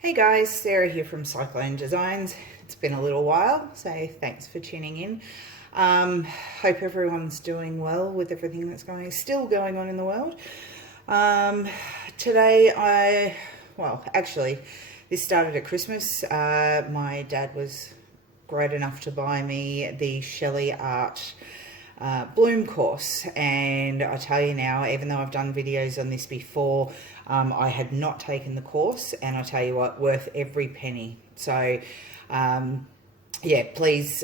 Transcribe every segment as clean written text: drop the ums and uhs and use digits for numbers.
Hey guys, Sarah here from Cyclone Designs. It's been a little while, so thanks for tuning in. Hope everyone's doing well with everything that's still going on in the world. Today actually, this started at Christmas. My dad was great enough to buy me the Shelley Art Bloom course, and I tell you now, even though I've done videos on this before, I had not taken the course, and I tell you what, worth every penny. So yeah, please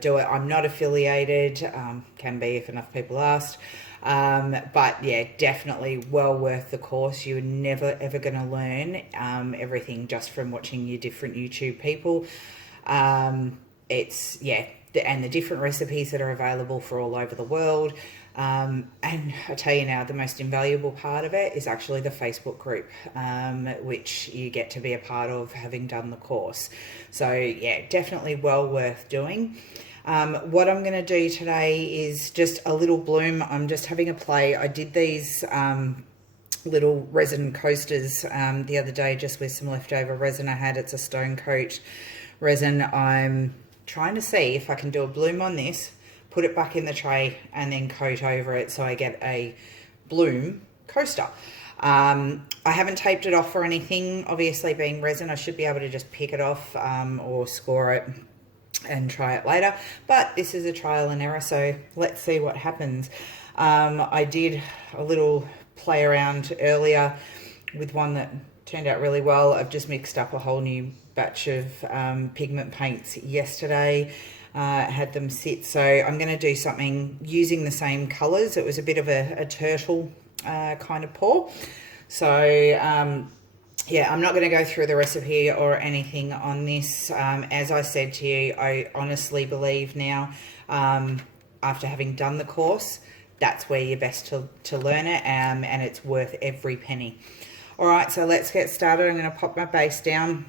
do it. I'm not affiliated, can be if enough people asked, but yeah, definitely well worth the course. You're never ever going to learn everything just from watching your different YouTube people. It's and the different recipes that are available for all over the world. And I tell you now, the most invaluable part of it is actually the Facebook group, which you get to be a part of having done the course. So yeah, definitely well worth doing. What I'm going to do today is just a little bloom. I'm just having a play. I did these little resin coasters the other day just with some leftover resin I had. It's a stone coat resin. I'm trying to see if I can do a bloom on this, put it back in the tray, and then coat over it so I get a bloom coaster. I haven't taped it off or anything. Obviously, being resin, I should be able to just pick it off or score it and try it later. But this is a trial and error, so let's see what happens. I did a little play around earlier with one that turned out really well. I've just mixed up a whole new batch of pigment paints yesterday, had them sit, so I'm going to do something using the same colors. It was a bit of a turtle kind of pour, so yeah, I'm not going to go through the recipe or anything on this. As I said to you, I honestly believe now, after having done the course, that's where you're best to learn it, and it's worth every penny. All right, so let's get started. I'm going to pop my base down.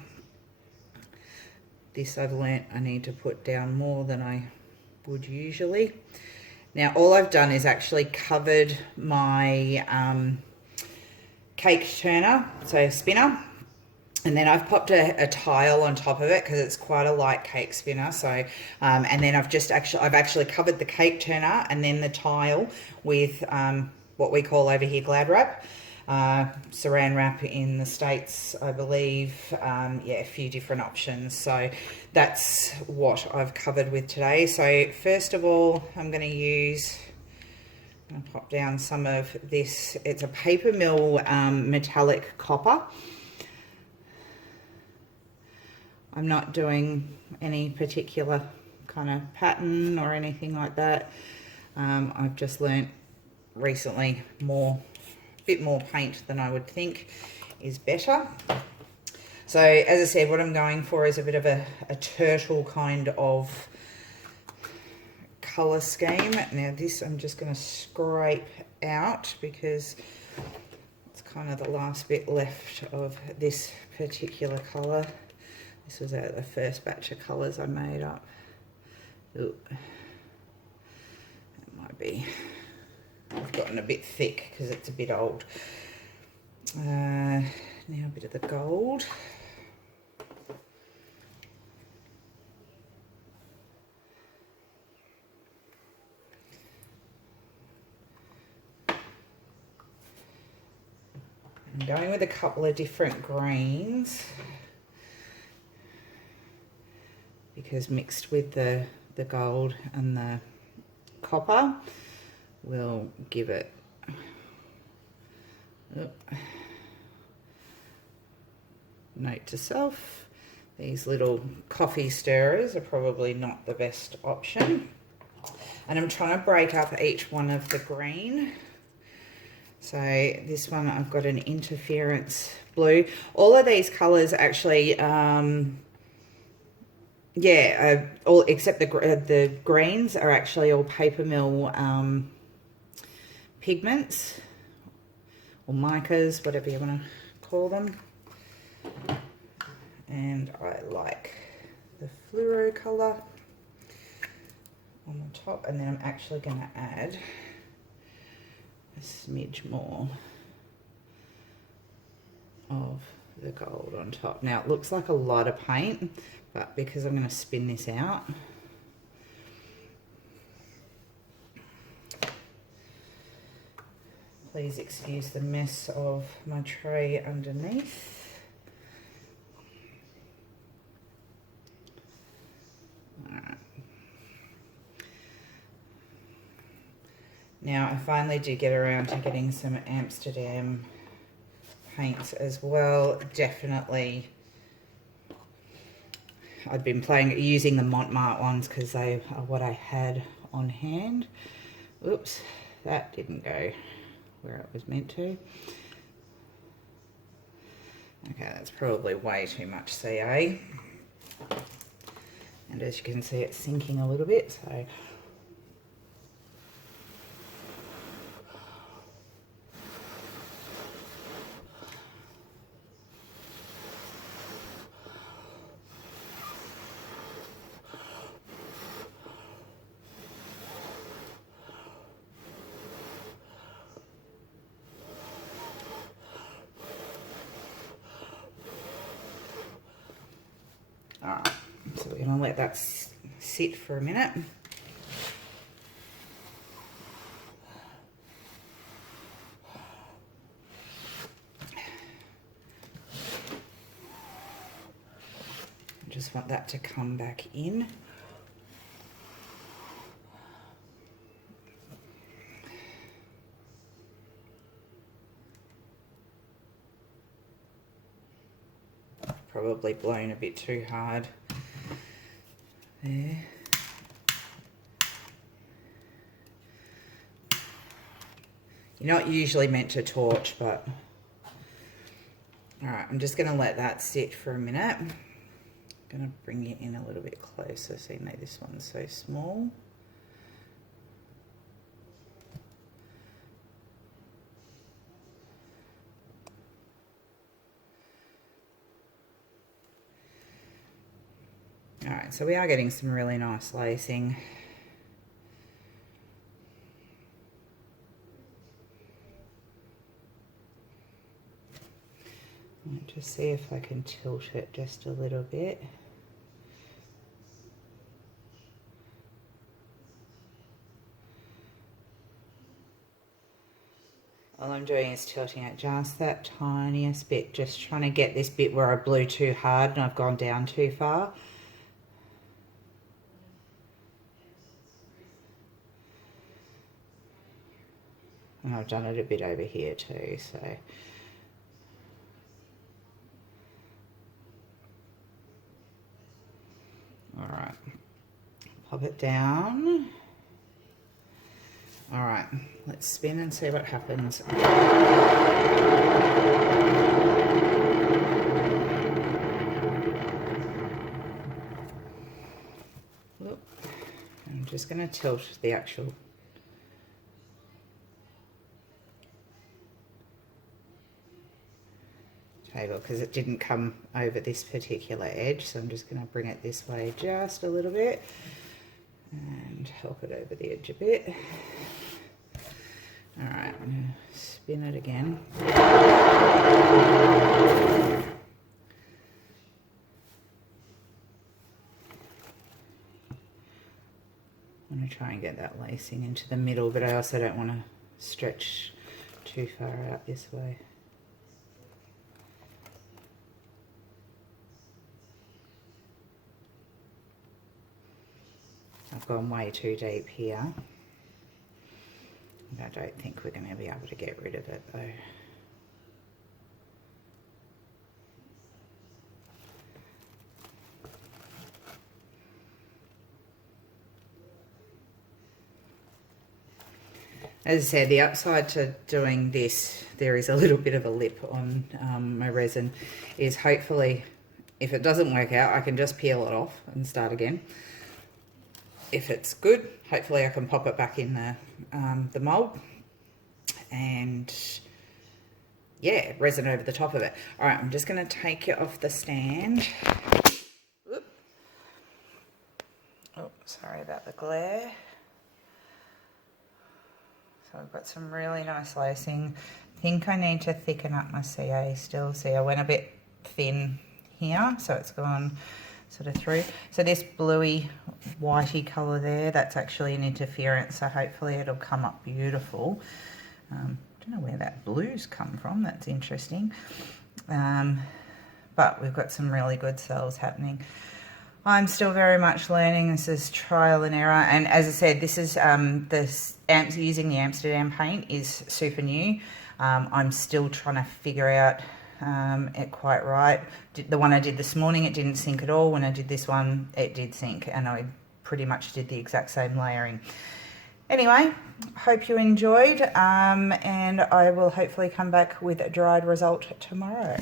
This I've learnt I need to put down more than I would usually. Now all I've done is actually covered my cake turner, so spinner, and then I've popped a tile on top of it because it's quite a light cake spinner. So and then I've actually covered the cake turner and then the tile with what we call over here glad wrap. Saran wrap in the States, I believe. Yeah, a few different options. So that's what I've covered with today. So first of all, I'm going to pop down some of this. It's a paper mill metallic copper. I'm not doing any particular kind of pattern or anything like that. I've just learnt recently bit more paint than I would think is better. So as I said, what I'm going for is a bit of a turtle kind of color scheme. Now this I'm just going to scrape out because it's kind of the last bit left of this particular color. This was out of the first batch of colors I made up. Ooh, it might be, I've gotten a bit thick because it's a bit old. Now a bit of the gold. I'm going with a couple of different greens because mixed with the gold and the copper will give it note to self, these little coffee stirrers are probably not the best option, and I'm trying to break up each one of the green. So this one I've got an interference blue. All of these colors actually all except the greens are actually all paper mill pigments or micas, whatever you want to call them. And I like the fluoro color on the top, and then I'm actually going to add a smidge more of the gold on top. Now it looks like a lot of paint, but because I'm going to spin this out, please excuse the mess of my tray underneath. Now I finally did get around to getting some Amsterdam paints as well. Definitely, I'd been using the Montmartre ones because they are what I had on hand. Oops, that didn't go where it was meant to. Okay, that's probably way too much CA. And as you can see, it's sinking a little bit, so alright, so we're going to let that sit for a minute. I just want that to come back in. Probably blown a bit too hard there. You're not usually meant to torch, but all right, I'm just going to let that sit for a minute. I'm going to bring it in a little bit closer so you know this one's so small. Alright, so we are getting some really nice lacing. I'll just see if I can tilt it just a little bit. All I'm doing is tilting it just that tiniest bit, just trying to get this bit where I blew too hard and I've gone down too far. And I've done it a bit over here too, so. All right, pop it down. All right, let's spin and see what happens. Look, I'm just going to tilt the actual table because it didn't come over this particular edge, so I'm just going to bring it this way just a little bit and help it over the edge a bit. All right, I'm going to spin it again. I'm going to try and get that lacing into the middle, but I also don't want to stretch too far out this way. I've gone way too deep here. I don't think we're going to be able to get rid of it though. As I said, the upside to doing this, there is a little bit of a lip on my resin, is hopefully if it doesn't work out, I can just peel it off and start again. If it's good, hopefully I can pop it back in the mold and yeah, resin over the top of it. All right, I'm just going to take it off the stand. Whoop. Oh, sorry about the glare. So I've got some really nice lacing. I think I need to thicken up my CA still. See, I went a bit thin here, so it's gone sort of through. So this bluey whitey colour there, that's actually an interference, so hopefully it'll come up beautiful. Don't know where that blue's come from, that's interesting. But we've got some really good cells happening. I'm still very much learning. This is trial and error, and as I said, this is using the Amsterdam paint is super new. I'm still trying to figure out it quite right. The one I did this morning, it didn't sink at all. When I did this one, it did sink, and I pretty much did the exact same layering. Anyway, hope you enjoyed, and I will hopefully come back with a dried result tomorrow.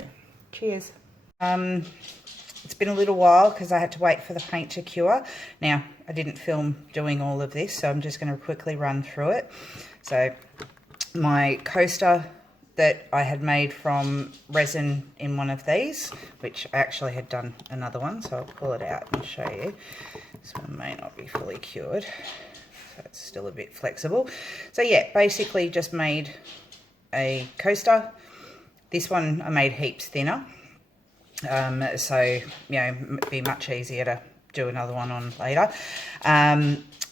Cheers. It's been a little while because I had to wait for the paint to cure. Now, I didn't film doing all of this, so I'm just going to quickly run through it. So, my coaster that I had made from resin in one of these, which I actually had done another one, so I'll pull it out and show you. This one may not be fully cured, so it's still a bit flexible. So yeah, basically just made a coaster. This one I made heaps thinner. So, you know, it'd be much easier to do another one on later.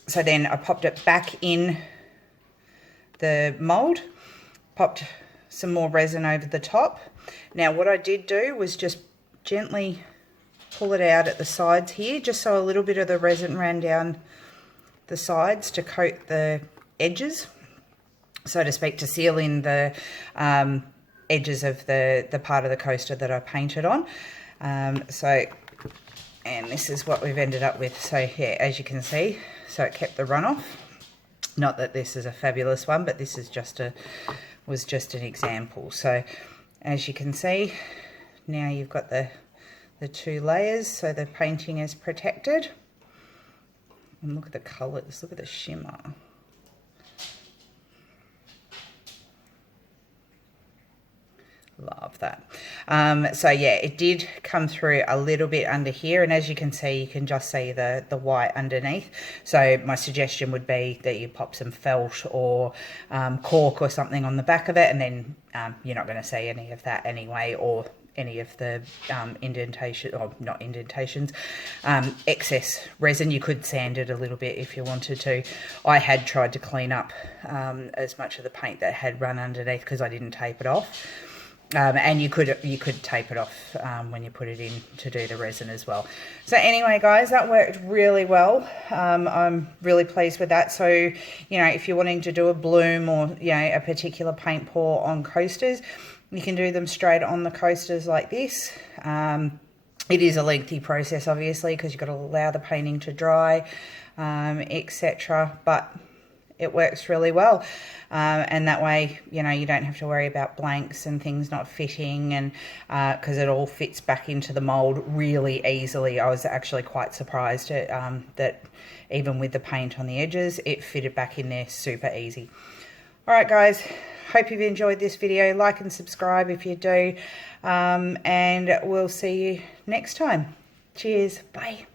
So then I popped it back in the mold, popped some more resin over the top. Now what I did do was just gently pull it out at the sides here, just so a little bit of the resin ran down the sides to coat the edges, so to speak, to seal in the edges of the part of the coaster that I painted on. And this is what we've ended up with. So yeah, as you can see, so it kept the runoff. Not that this is a fabulous one, but this is was just an example. So as you can see, now you've got the two layers, so the painting is protected. And look at the colours, look at the shimmer. Love that. So yeah, it did come through a little bit under here, and as you can see, you can just see the white underneath. So my suggestion would be that you pop some felt or cork or something on the back of it, and then you're not going to see any of that anyway, or any of the indentation, or not indentations, excess resin. You could sand it a little bit if you wanted to. I had tried to clean up as much of the paint that had run underneath because I didn't tape it off. And you could tape it off when you put it in to do the resin as well. So anyway, guys, that worked really well. I'm really pleased with that. So, you know, if you're wanting to do a bloom or, you know, a particular paint pour on coasters, you can do them straight on the coasters like this. It is a lengthy process, obviously, because you've got to allow the painting to dry, etc. But it works really well, and that way, you know, you don't have to worry about blanks and things not fitting, and because it all fits back into the mold really easily. I was actually quite surprised at, that even with the paint on the edges, it fitted back in there super easy. All right, guys, hope you've enjoyed this video. Like and subscribe if you do, and we'll see you next time. Cheers, bye.